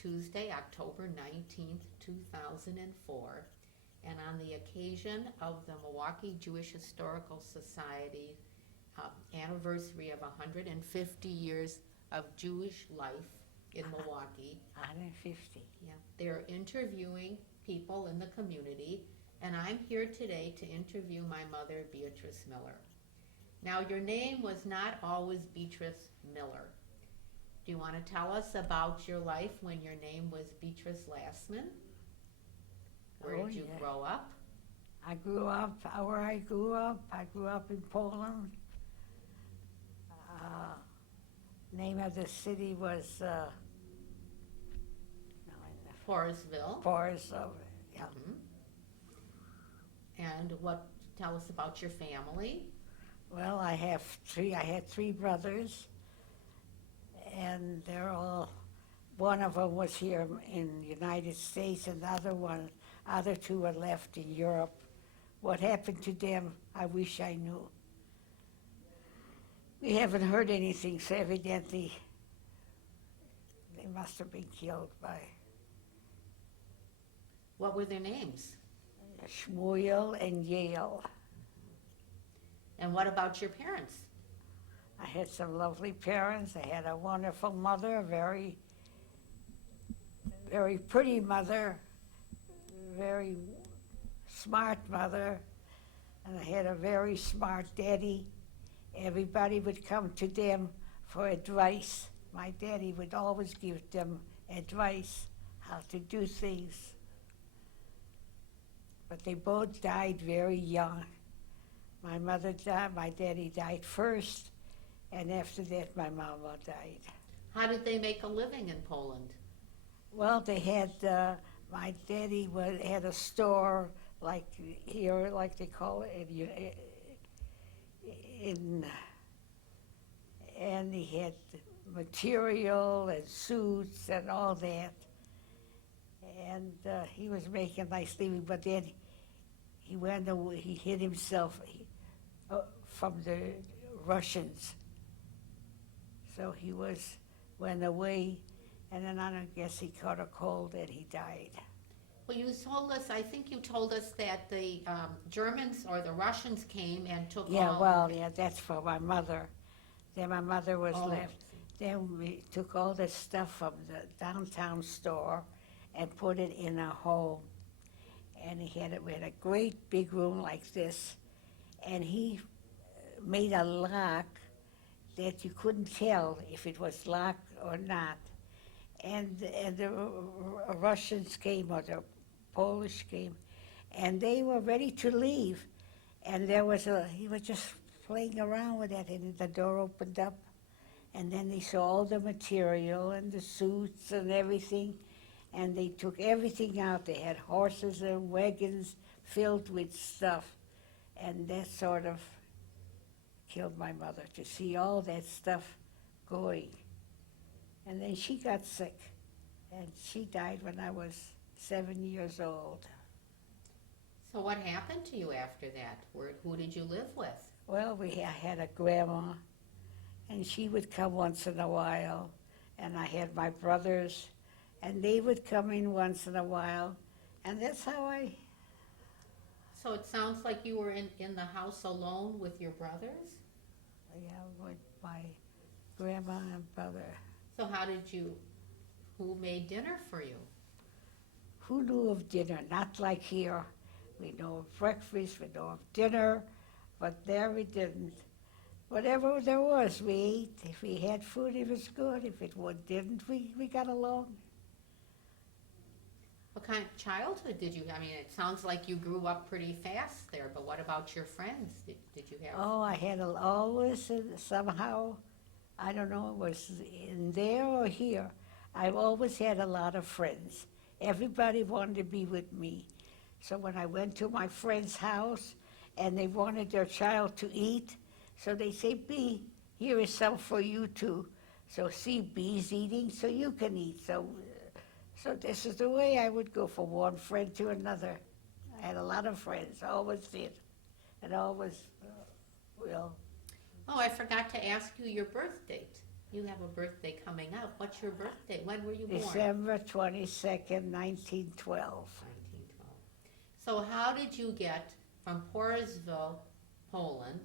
Tuesday, October 19th, 2004, and on the occasion of the Milwaukee Jewish Historical Society anniversary of 150 years of Jewish life in Milwaukee. 150. Yeah, they're interviewing people in the community, and I'm here today to interview my mother, Beatrice Miller. Now, your name was not always Beatrice Miller. Do you want to tell us about your life when your name was Beatrice Lassman? Where did you grow up? I grew up in Poland. Name of the city was Forestville. Yeah. Mm-hmm. And tell us about your family? Well, I had three brothers, and one of them was here in the United States, and the other two were left in Europe. What happened to them, I wish I knew. We haven't heard anything, so evidently they must have been killed by What were their names? Shmuel and Yale. And what about your parents? I had some lovely parents. I had a wonderful mother, a very, very pretty mother, very smart mother, and I had a very smart daddy. Everybody would come to them for advice. My daddy would always give them advice how to do things. But they both died very young. My mother died, my daddy died first, and after that my mama died. How did they make a living in Poland? Well, they had, my daddy had a store like here, like they call it, and he had material and suits and all that. And he was making a nice living, but then he went away, he hid himself from the Russians. So he went away, and then I guess he caught a cold and he died. Well, you told us, I think you told us that the Germans or the Russians came and took That's for my mother. Then my mother was left. Then we took all the stuff from the downtown store and put it in a home. And we had a great big room like this. And he made a lock that you couldn't tell if it was locked or not. And the Russians came, or the Polish came, and they were ready to leave. And he was just playing around with that, and the door opened up, and then they saw all the material and the suits and everything, and they took everything out. They had horses and wagons filled with stuff, and that sort of killed my mother, to see all that stuff going. And then she got sick, and she died when I was 7 years old. So what happened to you after that? Who did you live with? Well, I had a grandma, and she would come once in a while, and I had my brothers, and they would come in once in a while, and that's how So it sounds like you were in the house alone with your brothers? with my grandma and brother. So who made dinner for you? Who knew of dinner? Not like here. We know of breakfast, we know of dinner, but there we didn't. Whatever there was, we ate. If we had food, it was good. If it didn't, we got along. What kind of childhood did you have? I mean, it sounds like you grew up pretty fast there, but what about your friends? Did you have? Oh, I had always, somehow, I don't know, it was in there or here, I've always had a lot of friends. Everybody wanted to be with me. So when I went to my friend's house and they wanted their child to eat, so they say, "Bee, here is some for you too." So see, Bee's eating, so you can eat. So this is the way I would go from one friend to another. I had a lot of friends, always did, and always will. Oh, I forgot to ask you your birth date. You have a birthday coming up. What's your birthday? When were you born? December 22nd, 1912. 1912. So how did you get from Poresville, Poland,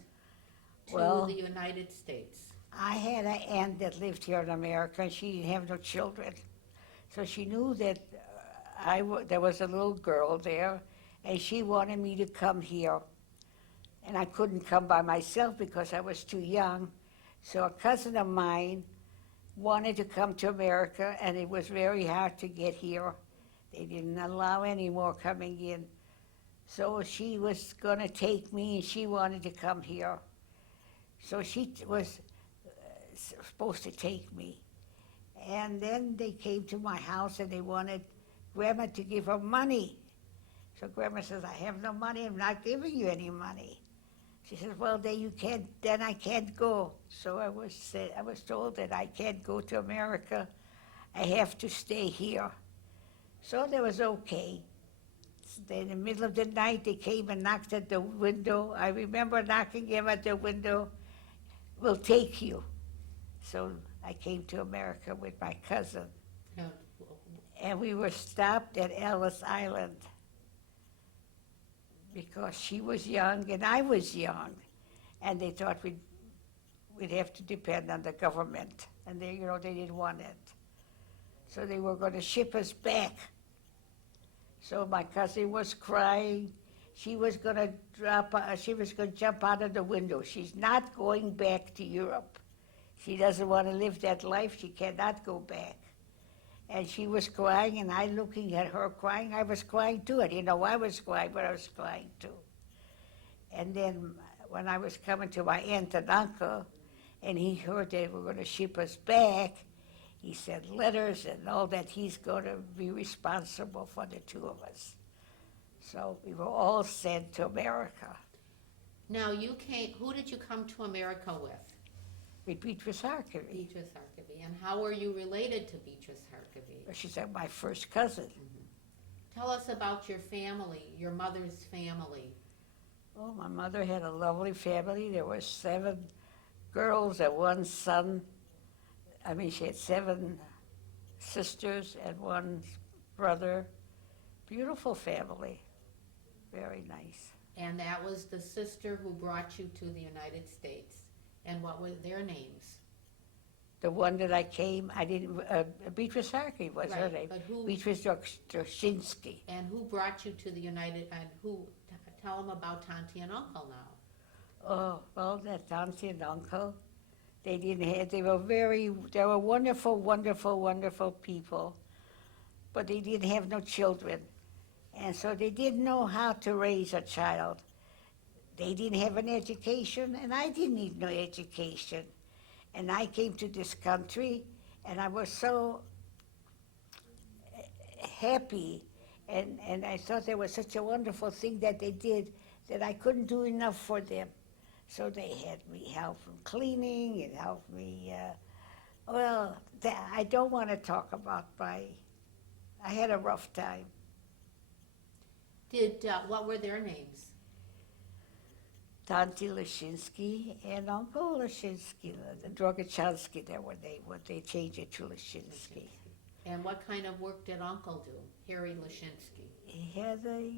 to Well, the United States? I had an aunt that lived here in America, and she didn't have no children. So she knew that there was a little girl there, and she wanted me to come here. And I couldn't come by myself because I was too young. So a cousin of mine wanted to come to America, and it was very hard to get here. They didn't allow any more coming in. So she was going to take me, and she wanted to come here. So she was supposed to take me. And then they came to my house, and they wanted Grandma to give her money. So Grandma says, I have no money. I'm not giving you any money. She says, well, then I can't go. So I was told that I can't go to America. I have to stay here. So that was okay. Then in the middle of the night, they came and knocked at the window. I remember knocking them at the window. We'll take you. So I came to America with my cousin. Yeah. And we were stopped at Ellis Island because she was young and I was young. And they thought we'd have to depend on the government. And they didn't want it. So they were going to ship us back. So my cousin was crying. She was going to jump out of the window. She's not going back to Europe. She doesn't want to live that life. She cannot go back. And she was crying, and I looking at her crying. I was crying too. I didn't know I was crying, but I was crying too. And then when I was coming to my aunt and uncle, and he heard they were going to ship us back, he sent letters and all that he's going to be responsible for the two of us. So we were all sent to America. Now you came, who did you come to America with? With Beatrice Harkavy. Beatrice Harkavy. And how were you related to Beatrice Harkavy? She's my first cousin. Tell us about your family, your mother's family. Oh, my mother had a lovely family. There were 7 girls and 1 son. She had 7 sisters and 1 brother. Beautiful family. Very nice. And that was the sister who brought you to the United States. And what were their names? The one that I came, Beatrice Harkey was her name. But who, Beatrice Droshinsky. and who brought you to the United, and tell them about Tanti and Uncle now. Oh, well, that auntie and uncle, they were wonderful, wonderful, wonderful people, but they didn't have no children. And so they didn't know how to raise a child. They didn't have an education, and I didn't need no education. And I came to this country, and I was so happy, and I thought there was such a wonderful thing that they did that I couldn't do enough for them. So they had me help from cleaning and help me, I don't want to talk about I had a rough time. What were their names? Tanti Lashinsky and Uncle Lashinsky, the Drogochansky, they changed it to Lashinsky. And what kind of work did Uncle do, Harry Lashinsky? He had a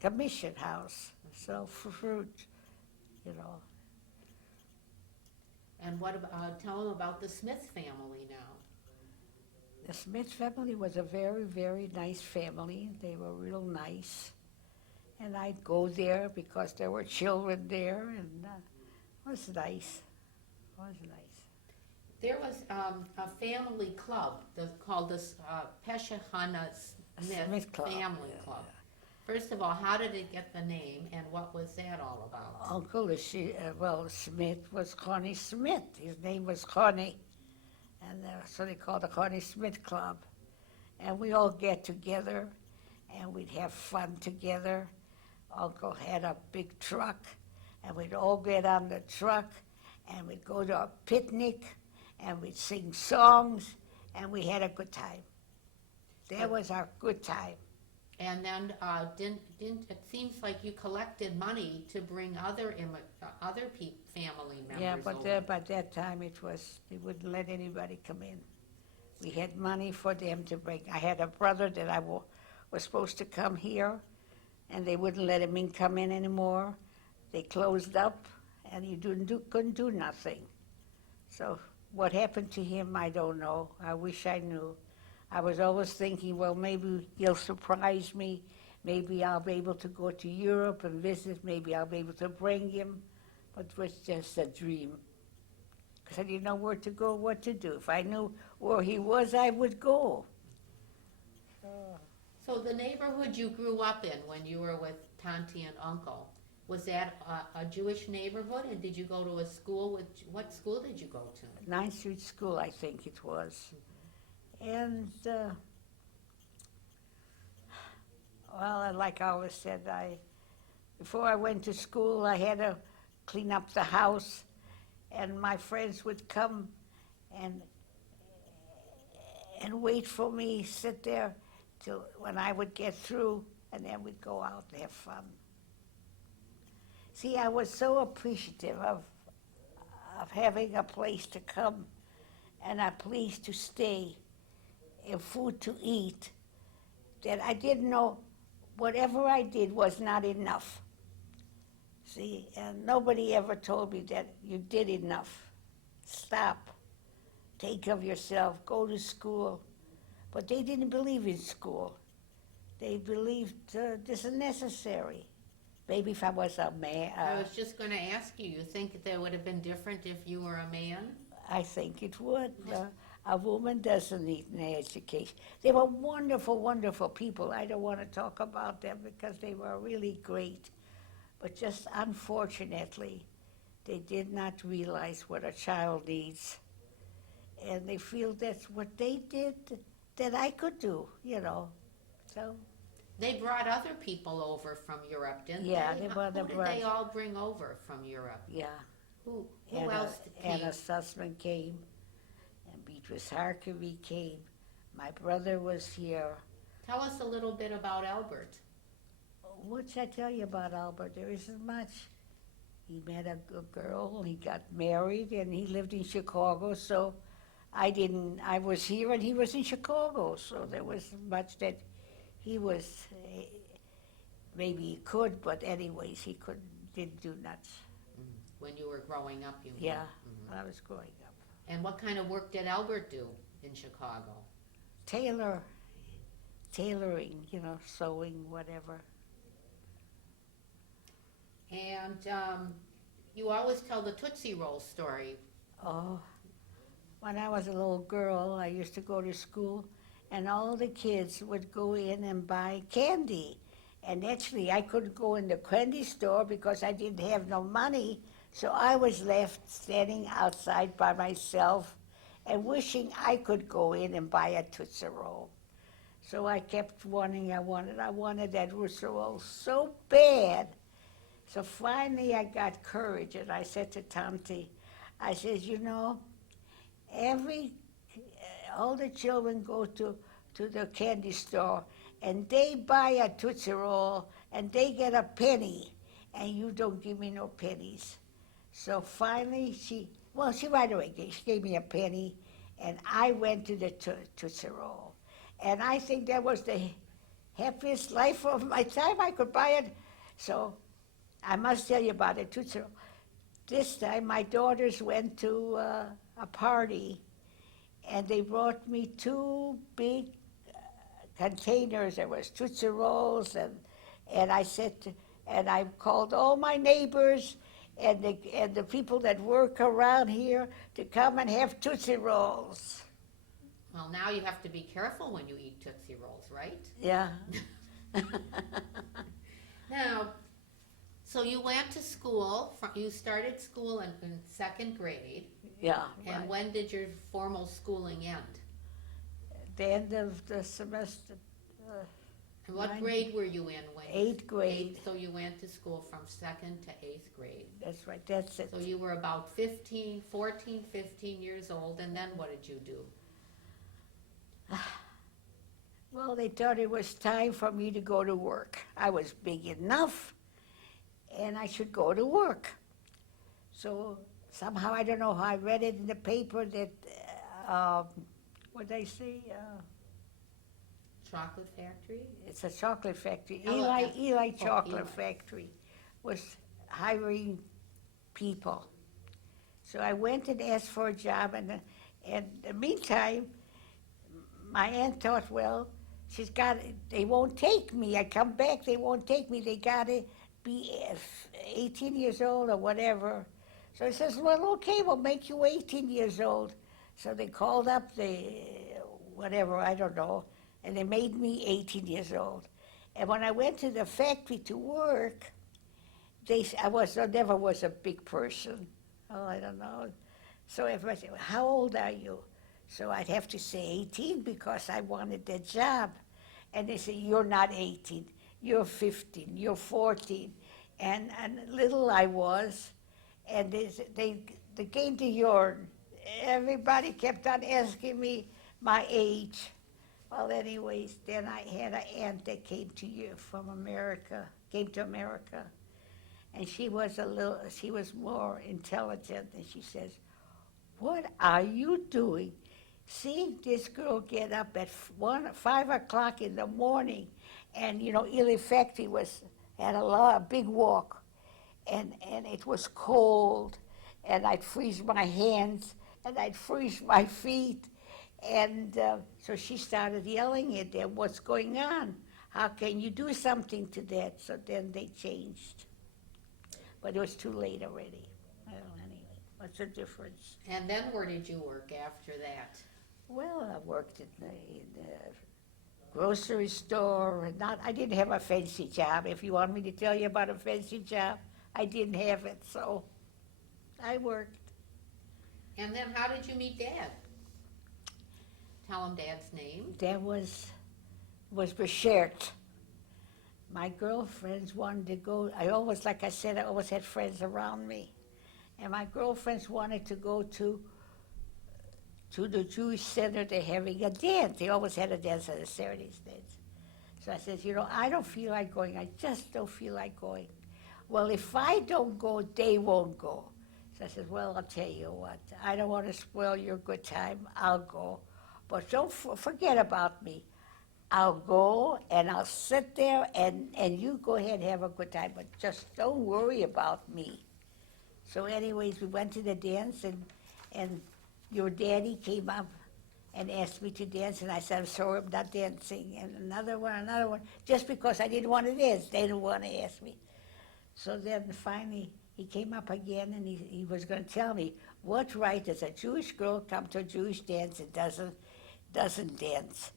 commission house, sell fruit, And what about, tell them about the Smith family now. The Smith family was a very, very nice family. They were real nice. And I'd go there because there were children there, and it was nice. It was nice. There was a family club called the Peshahana Smith Family Club. First of all, how did it get the name, and what was that all about? Uncle Smith was Connie Smith. His name was Connie. And so they called the Connie Smith Club. And we all get together, and we'd have fun together. Uncle had a big truck, and we'd all get on the truck, and we'd go to a picnic, and we'd sing songs, and we had a good time. That was our good time. And then, didn't, it seems like you collected money to bring other family Yeah, members but over. by that time they wouldn't let anybody come in. We had money for them to bring. I had a brother that was supposed to come here, and they wouldn't let him come in anymore. They closed up, and you couldn't do nothing. So what happened to him, I don't know. I wish I knew. I was always thinking, well, maybe he'll surprise me. Maybe I'll be able to go to Europe and visit. Maybe I'll be able to bring him. But it was just a dream. Because I didn't know where to go, what to do. If I knew where he was, I would go. So the neighborhood you grew up in when you were with Tanti and Uncle, was that a Jewish neighborhood? And did you go to a school what school did you go to? 9th Street School, I think it was. And, well, like I always said, before I went to school, I had to clean up the house, and my friends would come and wait for me, sit there till when I would get through, and then we'd go out and have fun. See, I was so appreciative of having a place to come and a place to stay and food to eat, that I didn't know whatever I did was not enough. See, and nobody ever told me that you did enough. Stop. Take care of yourself. Go to school. But they didn't believe in school. They believed this is necessary. Maybe if I was a man. I was just going to ask you, you think that would have been different if you were a man? I think it would. A woman doesn't need an education. They were wonderful, wonderful people. I don't want to talk about them because they were really great. But just unfortunately, they did not realize what a child needs. And they feel that's what they did that I could do, So. They brought other people over from Europe, didn't Yeah, they? they brought Who did they all bring over from Europe? Yeah. Who else came? Anna Sussman came, and Beatrice Harkavy came. My brother was here. Tell us a little bit about Albert. What should I tell you about Albert? There isn't much. He met a good girl, he got married, and he lived in Chicago, so I was here and he was in Chicago, so there wasn't much that he was, maybe he could, but anyways, didn't do much. When you were growing up, you mean? Yeah, when I was growing up. And what kind of work did Albert do in Chicago? Tailoring, sewing, whatever. And you always tell the Tootsie Roll story. Oh, when I was a little girl, I used to go to school, and all the kids would go in and buy candy. And actually, I couldn't go in the candy store because I didn't have no money, so I was left standing outside by myself and wishing I could go in and buy a Tootsie Roll. So I kept wanting, I wanted that Tootsie Roll so bad. So finally I got courage, and I said to Tanti, I said, all the children go to the candy store, and they buy a Tootsie Roll, and they get a penny, and you don't give me no pennies. So finally she right away, she gave me a penny, and I went to the Tootsie Roll. And I think that was the happiest life of my time. I could buy it. So I must tell you about it, Tootsie Roll. This time my daughters went to a party, and they brought me 2 big containers. There was Tootsie Rolls, and I called all my neighbors and the people that work around here to come and have Tootsie Rolls. Well, now you have to be careful when you eat Tootsie Rolls, right? Yeah. Now, so you went to school, you started school in 2nd grade. Yeah. And right. when did your formal schooling end? The end of the semester. And what grade were you in when? 8th grade. So you went to school from 2nd to 8th grade. That's right, that's it. So you were about 14, 15 years old, and then what did you do? Well, they thought it was time for me to go to work. I was big enough, and I should go to work. So somehow, I don't know how, I read it in the paper that, what did I say? Chocolate factory? It's a chocolate factory. Eli- Eli Chocolate Eli. Factory was hiring people. So I went and asked for a job, and in the meantime, my aunt thought, well, they won't take me. I come back, they won't take me. They got to be 18 years old or whatever. So he says, well, okay, we'll make you 18 years old. So they called up whatever, I don't know, and they made me 18 years old. And when I went to the factory to work, I never was a big person. Oh, I don't know. So everybody said, well, how old are you? So I'd have to say 18 because I wanted that job. And they say, you're not 18, you're 15, you're 14. And little I was, and they came to urine. Everybody kept on asking me my age. Well, anyways, then I had an aunt that came to America, and she was more intelligent, and she says, what are you doing? Seeing this girl get up at 5 o'clock in the morning, and Ely Factory had a big walk, and it was cold, and I'd freeze my hands, and I'd freeze my feet, and so she started yelling at them, what's going on? How can you do something to that? So then they changed. But it was too late already. Well, anyway, what's the difference? And then where did you work after that? Well, I worked in the grocery store. I didn't have a fancy job. If you want me to tell you about a fancy job, I didn't have it, so I worked. And then how did you meet Dad? Tell him Dad's name. That was Beatrice. My girlfriends wanted to go. Like I said, I always had friends around me. And my girlfriends wanted to go to the Jewish Center. They're having a dance. They always had a dance on the Saturday's dance. So I said, I don't feel like going. I just don't feel like going. Well, if I don't go, they won't go. So I said, well, I'll tell you what. I don't want to spoil your good time. I'll go. But don't forget about me. I'll go and I'll sit there and you go ahead and have a good time, but just don't worry about me. So anyways, we went to the dance and your daddy came up and asked me to dance, and I said, I'm sorry, I'm not dancing. And another one, just because I didn't want to dance. They didn't want to ask me. So then finally he came up again and he was going to tell me, what right does a Jewish girl come to a Jewish dance and doesn't dance?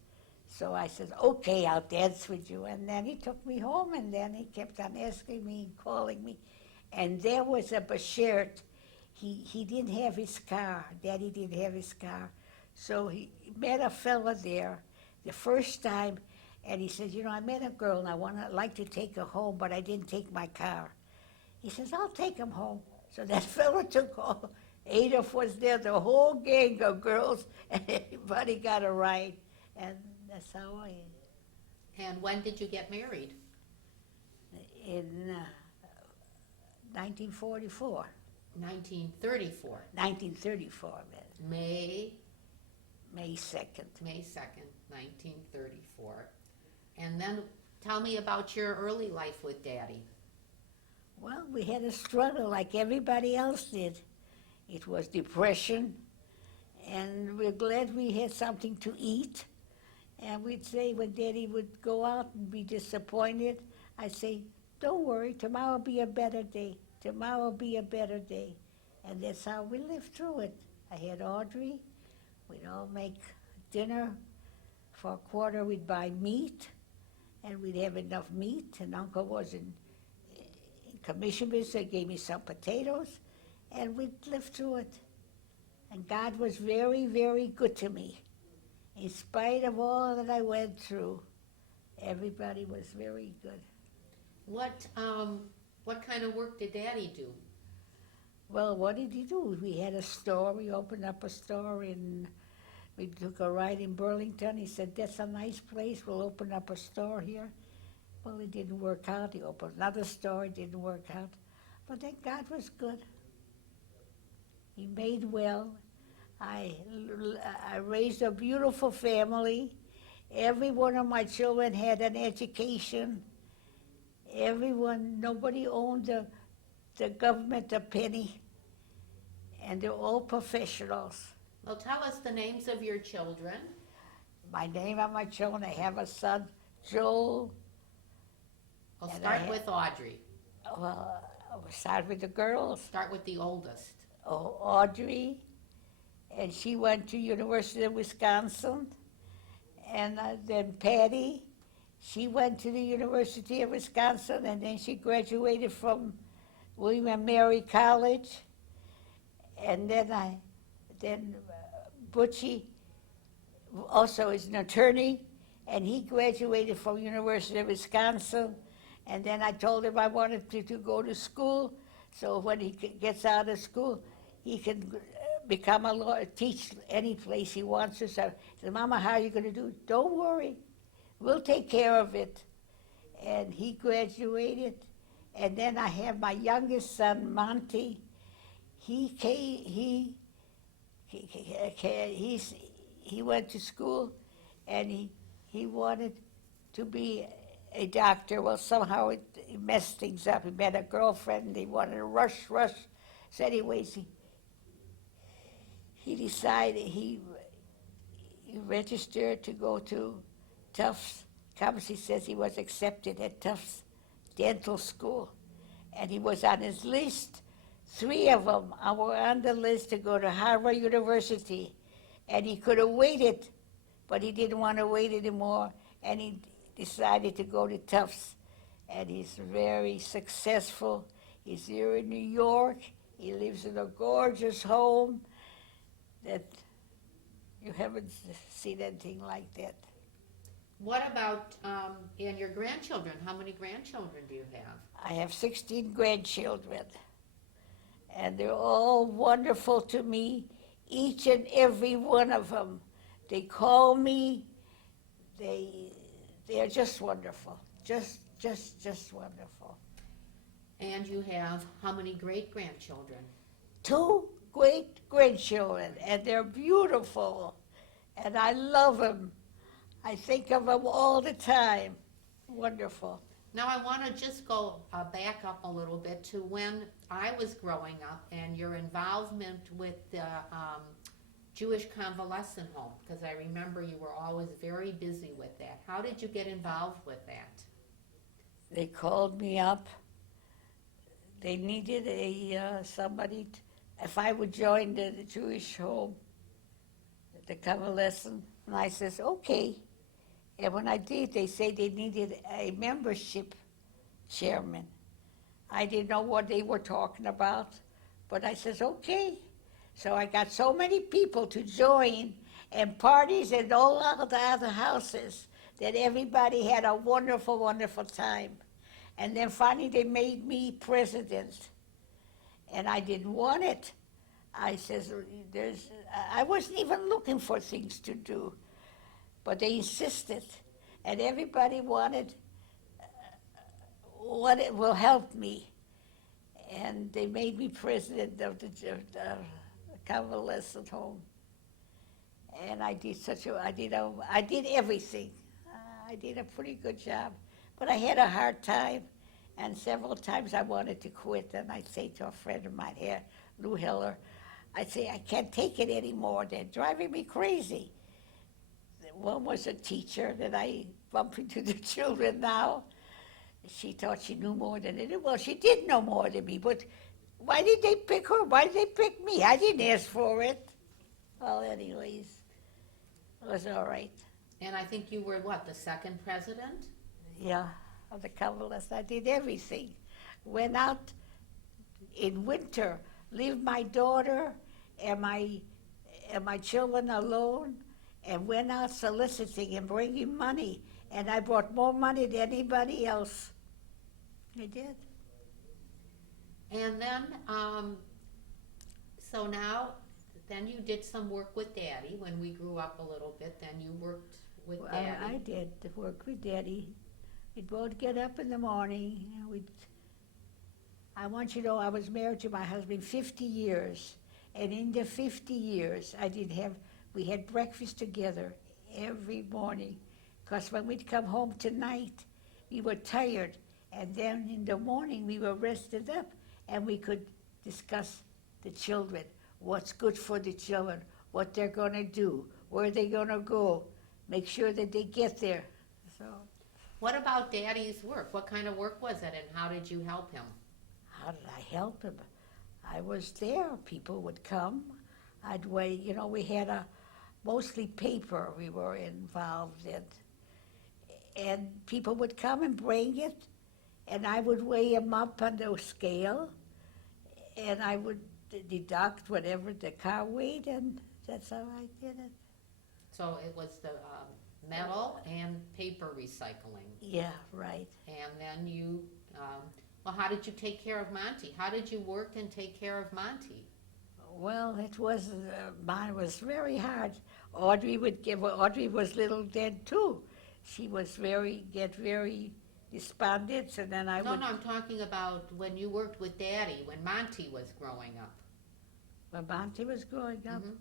So I said, okay, I'll dance with you. And then he took me home, and then he kept on asking me and calling me. And there was a Bashert. He didn't have his car. Daddy didn't have his car. So he met a fella there the first time, and he says, I met a girl, and I'd like to take her home, but I didn't take my car. He says, I'll take him home. So that fella took all 8 of us there, the whole gang of girls, and everybody got a ride. And that's how I... And when did you get married? In 1944. 1934. 1934, May May 2nd. May 2nd, 1934. And then tell me about your early life with Daddy. Well, we had a struggle like everybody else did. It was depression, and we're glad we had something to eat. And we'd say when Daddy would go out and be disappointed, I'd say, don't worry, tomorrow will be a better day. Tomorrow will be a better day. And that's how we lived through it. I had Audrey. We'd all make dinner. For a quarter, we'd buy meat, and we'd have enough meat. And Uncle was in commission business, so he gave me some potatoes, and we'd live through it. And God was very, very good to me. In spite of all that I went through, everybody was very good. What kind of work did Daddy do? Well, what did he do? We had a store. We opened up a store in We took a ride in Burlington. He said, that's a nice place. We'll open up a store here. Well, it didn't work out. He opened another store. It didn't work out. But then God was good. He made well. I raised a beautiful family. Every one of my children had an education. Nobody owned the government a penny. And they're all professionals. Well, tell us the names of your children. My name on my children, I have a son, Joel. I'll And start with Audrey. Well, we'll start with the girls. Start with the oldest. Oh, Audrey, and she went to University of Wisconsin. And then Patty, she went to the University of Wisconsin, and then she graduated from William and Mary College. And then Butchie also is an attorney, and he graduated from University of Wisconsin. And then I told him I wanted to go to school, so when he gets out of school, he can become a lawyer, teach any place he wants to. So I said, Mama, how are you going to do it? Don't worry. We'll take care of it. And he graduated. And then I have my youngest son, Monty. He went to school, and he wanted to be a doctor. Well, somehow it messed things up. He met a girlfriend, and he wanted to rush. So anyways, he decided he registered to go to Tufts. He says he was accepted at Tufts Dental School, and he was on his list. 3 of them were on the list to go to Harvard University, and he could have waited, but he didn't want to wait anymore, and he decided to go to Tufts, and he's very successful. He's here in New York. He lives in a gorgeous home that you haven't seen anything like that. What about and your grandchildren? How many grandchildren do you have? I have 16 grandchildren, and they're all wonderful to me, each and every one of them. They call me. They're just wonderful, just wonderful. And you have how many great-grandchildren? 2 great-grandchildren, and they're beautiful, and I love them. I think of them all the time. Wonderful. Now I want to just go back up a little bit to when I was growing up and your involvement with the Jewish convalescent home, because I remember you were always very busy with that. How did you get involved with that? They called me up. They needed somebody, if I would join the Jewish home, the convalescent, and I says, okay. And when I did, they say they needed a membership chairman. I didn't know what they were talking about, but I says, okay. So I got so many people to join, and parties and all of the other houses, that everybody had a wonderful, wonderful time. And then finally they made me president, and I didn't want it. I says, I wasn't even looking for things to do, but they insisted, and everybody wanted what it will help me, and they made me president of the convalescent home, and I did everything. I did a pretty good job, but I had a hard time, and several times I wanted to quit, and I'd say to a friend of mine here, Lou Heller, I'd say, I can't take it anymore. They're driving me crazy. One was a teacher that I bump into the children now. She thought she knew more than I did. Well, she did know more than me, but why did they pick her? Why did they pick me? I didn't ask for it. Well, anyways, it was all right. And I think you were, what, the second president? Yeah, of the convalescent. I did everything. Went out in winter, leave my daughter and my children alone, and went out soliciting and bringing money. And I brought more money than anybody else. I did. And then, so now then you did some work with Daddy when we grew up a little bit. Then you worked with Well, Daddy. I did the work with Daddy. We'd both get up in the morning. And I want you to know I was married to my husband 50 years. And in the 50 years, we had breakfast together every morning. Because when we'd come home tonight, we were tired. And then in the morning, we were rested up. And we could discuss the children, what's good for the children, what they're going to do, where they're going to go, make sure that they get there. So, What about Daddy's work? What kind of work was it, and how did you help him? how did I help him? I was there. People would come. I'd weigh, we had mostly paper we were involved in. And people would come and bring it, and I would weigh them up on the scale, and I would deduct whatever the car weighed, and that's how I did it. So it was the metal and paper recycling. Yeah, right. And then you, well, how did you take care of Monty? How did you work and take care of Monty? Well, mine was very hard. Audrey was little then too. She was very despondent, and then No, I'm talking about when you worked with Daddy, when Monty was growing up. when Monty was growing up. Mhm.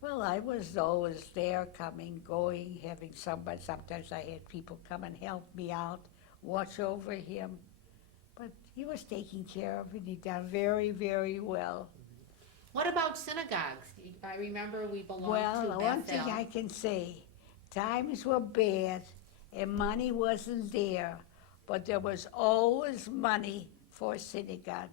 Well, I was always there, coming, going, having somebody. Sometimes I had people come and help me out, watch over him. But he was taken care of, and he done very, very well. What about synagogues? I remember we belonged to Well, one thing Bethel. I can say, times were bad, and money wasn't there, but there was always money for a synagogue.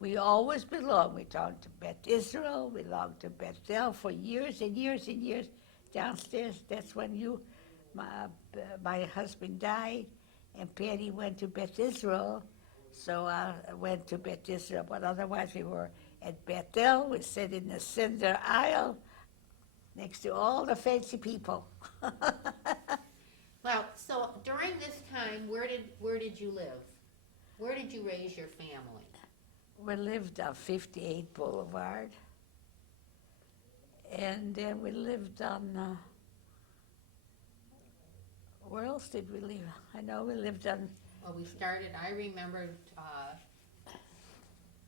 We always belonged. We belonged to Beth Israel, we belonged to Bethel for years and years and years. Downstairs, that's when my husband died, and Patty went to Beth Israel, so I went to Beth Israel. But otherwise, we were at Bethel. We sat in the center aisle next to all the fancy people. Well, so during this time, where did you live? Where did you raise your family? We lived on 58 Boulevard, and then we lived on, where else did we live? I know we lived on, Well, we started, I remember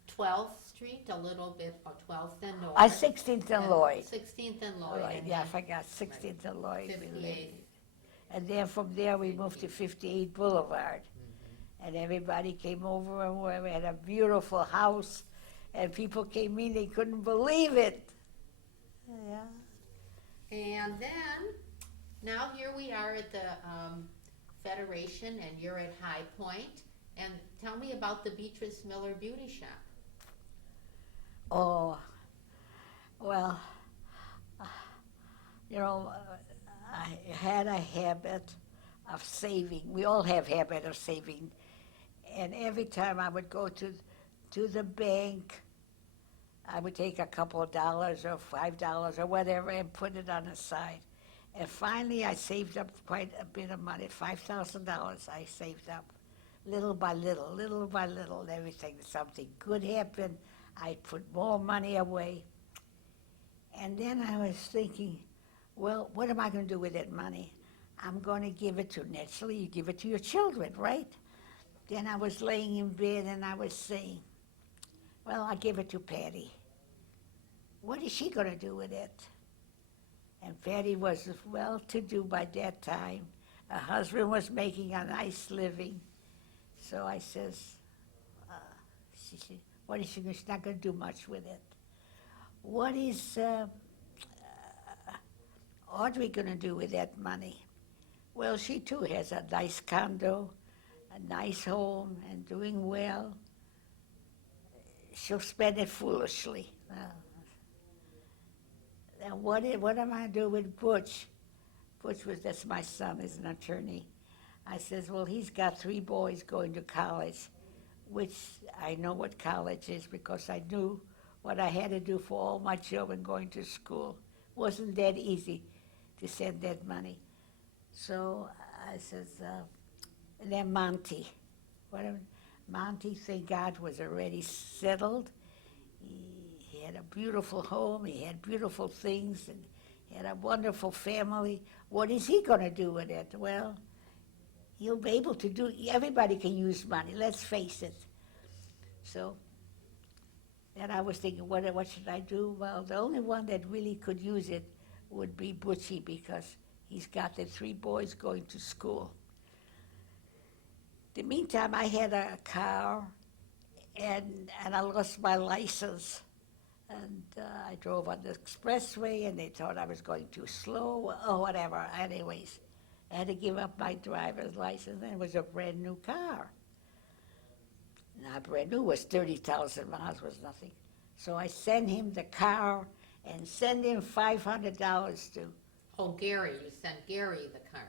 12th Street, a little bit, 12th and North. 16th and Lloyd. 16th and Lloyd. Lloyd, and yeah, I then forgot, 16th and Lloyd. We 58th. lived. And then from there, we moved to 58 Boulevard. And everybody came over, and we had a beautiful house, and people came in, they couldn't believe it. Yeah. And then, now here we are at the Federation, and you're at High Point. And tell me about the Beatrice Miller Beauty Shop. Oh, well, I had a habit of saving. We all have habit of saving. And every time I would go to the bank, I would take a couple of dollars or $5 or whatever and put it on the side. And finally, I saved up quite a bit of money, $5,000 I saved up. Little by little, everything, something good happened, I'd put more money away. And then I was thinking, well, what am I going to do with that money? I'm going to give it to, naturally, you give it to your children, right? Then I was laying in bed and I was saying, well, I'll give it to Patty. What is she going to do with it? And Patty was well-to-do by that time. Her husband was making a nice living. So I says, what is she, she's not going to do much with it. What is Audrey going to do with that money? Well, she too has a nice condo, a nice home, and doing well. She'll spend it foolishly. And what am I going to do with Butch? That's my son, is an attorney. I says, well, he's got 3 boys going to college, which I know what college is because I knew what I had to do for all my children going to school. Wasn't that easy to send that money. So I says, and then Monty. Monty, thank God, was already settled. He had a beautiful home, he had beautiful things, and he had a wonderful family. What is he going to do with it? Well, he'll be able to do, everybody can use money, let's face it. So, and I was thinking, what should I do? Well, the only one that really could use it would be Butchie, because he's got the 3 boys going to school. In the meantime, I had a car, and I lost my license. And I drove on the expressway, and they thought I was going too slow, or whatever. Anyways, I had to give up my driver's license, and it was a brand new car. Not brand new, was 30,000 miles, was nothing. So I sent him the car and sent him $500 to. Oh, Gary, you sent Gary the car.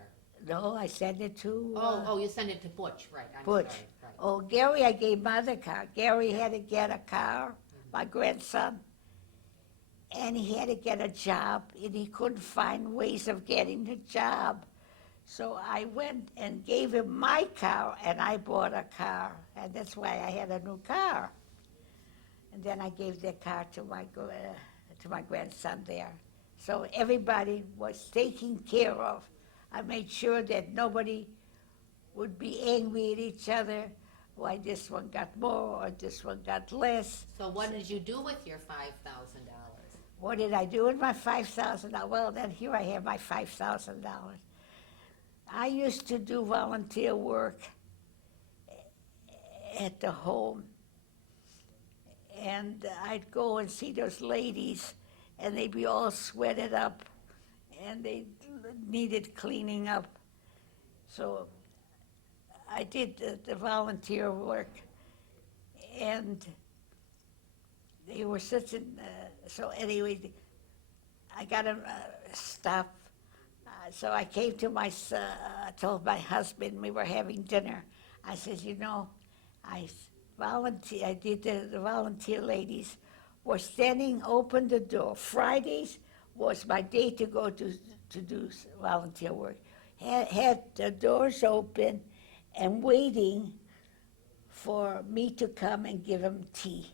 No, I sent it to. You sent it to Butch, right? I'm Butch. sorry, right. Oh, Gary, I gave my other car. Gary had to get a car, my grandson, and he had to get a job, and he couldn't find ways of getting the job. So I went and gave him my car, and I bought a car, and that's why I had a new car. And then I gave the car to my grandson there. So everybody was taken care of. I made sure that nobody would be angry at each other. Why this one got more or this one got less. So what did you do with your $5,000? What did I do with my $5,000? Well, then here I have my $5,000. I used to do volunteer work at the home. And I'd go and see those ladies, and they'd be all sweated up, and they needed cleaning up. So I did the volunteer work, and they were such an, so anyway, I got to stop. So I came to my son, told my husband, we were having dinner. I said, you know, I did the volunteer ladies were standing, open the door. Fridays was my day to go to do volunteer work. Had the doors open and waiting for me to come and give them tea.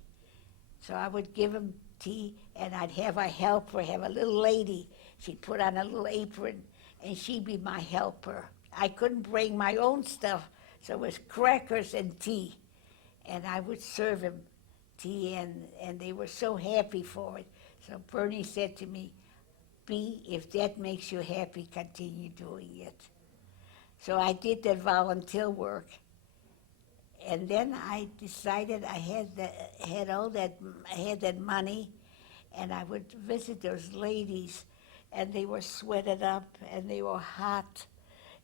So I would give them tea, and I'd have a helper, have a little lady. She'd put on a little apron, and she'd be my helper. I couldn't bring my own stuff, so it was crackers and tea. And I would serve them tea, and they were so happy for it. So Bernie said to me, B, if that makes you happy, continue doing it. So I did that volunteer work. And then I decided I had that money, and I would visit those ladies, and they were sweated up, and they were hot.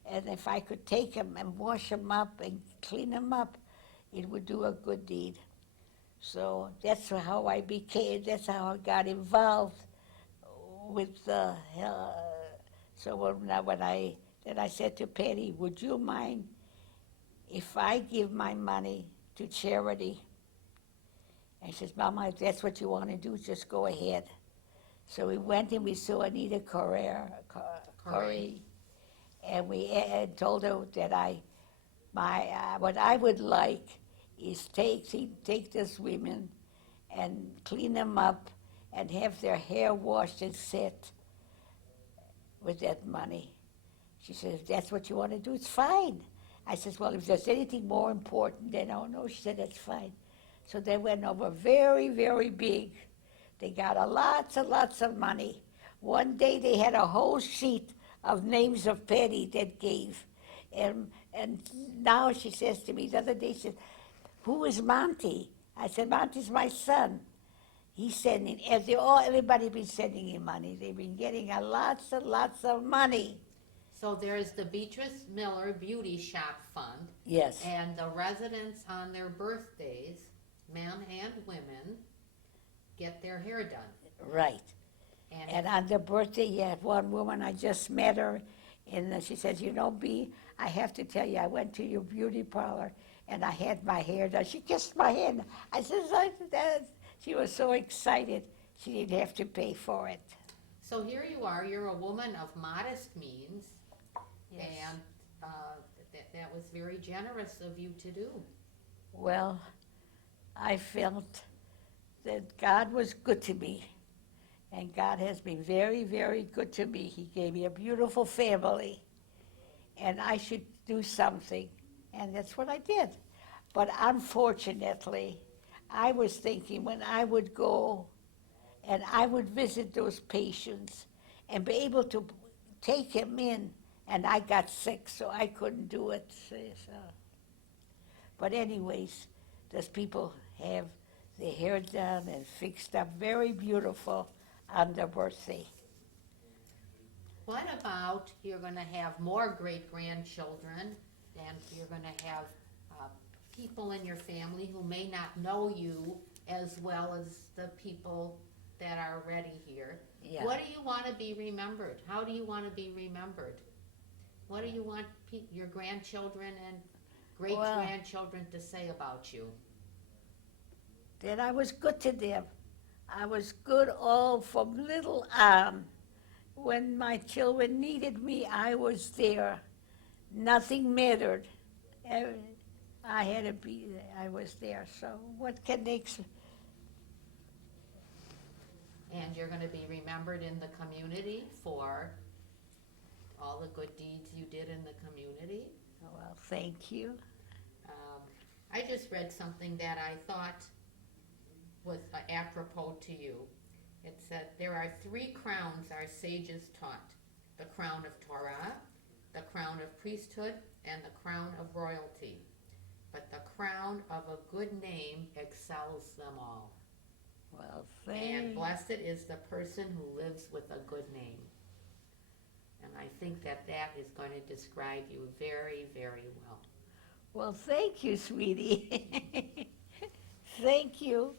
And if I could take them and wash them up and clean them up, it would do a good deed. So that's how I got involved with so when I said to Patty, would you mind if I give my money to charity? And she says, Mama, if that's what you want to do, just go ahead. So we went and we saw Anita Correa, and we told her that what I would like is take these women and clean them up and have their hair washed and set with that money. She said, if that's what you want to do, it's fine. I said, well, if there's anything more important, then oh no. She said, that's fine. So they went over very, very big. They got lots and lots of money. One day they had a whole sheet of names of Patty that gave. And now she says to me, the other day, she said, who is Monty? I said, Monty's my son. He's sending, everybody's been sending him money. They've been getting lots and lots of money. So there's the Beatrice Miller Beauty Shop Fund. Yes. And the residents on their birthdays, men and women, get their hair done. Right. And on their birthday, you had one woman, I just met her, and she says, you know, B, I have to tell you, I went to your beauty parlor, and I had my hair done. She kissed my hand. I said, she was so excited, she didn't have to pay for it. So here you are, you're a woman of modest means, Yes. and that was very generous of you to do. Well, I felt that God was good to me. And God has been very, very good to me. He gave me a beautiful family. And I should do something. And that's what I did. But unfortunately, I was thinking when I would go and I would visit those patients and be able to take him in, and I got sick, so I couldn't do it. So. But anyways, those people have their hair done and fixed up very beautiful on their birthday. What about you're going to have more great-grandchildren, and you're going to have people in your family who may not know you as well as the people that are already here. Yeah. What do you want to be remembered? How do you want to be remembered? What do you want your grandchildren and great-grandchildren to say about you? That I was good to them. I was good all from little on. When my children needed me, I was there. Nothing mattered. I had to be there. I was there. So what can they... And you're going to be remembered in the community for all the good deeds you did in the community. Well, thank you. I just read something that I thought was apropos to you. It said, there are 3 crowns our sages taught: the crown of Torah, the crown of priesthood, and the crown of royalty. But the crown of a good name excels them all. Well, And blessed is the person who lives with a good name. And I think that that is going to describe you very, very well. Well, thank you, sweetie. Thank you.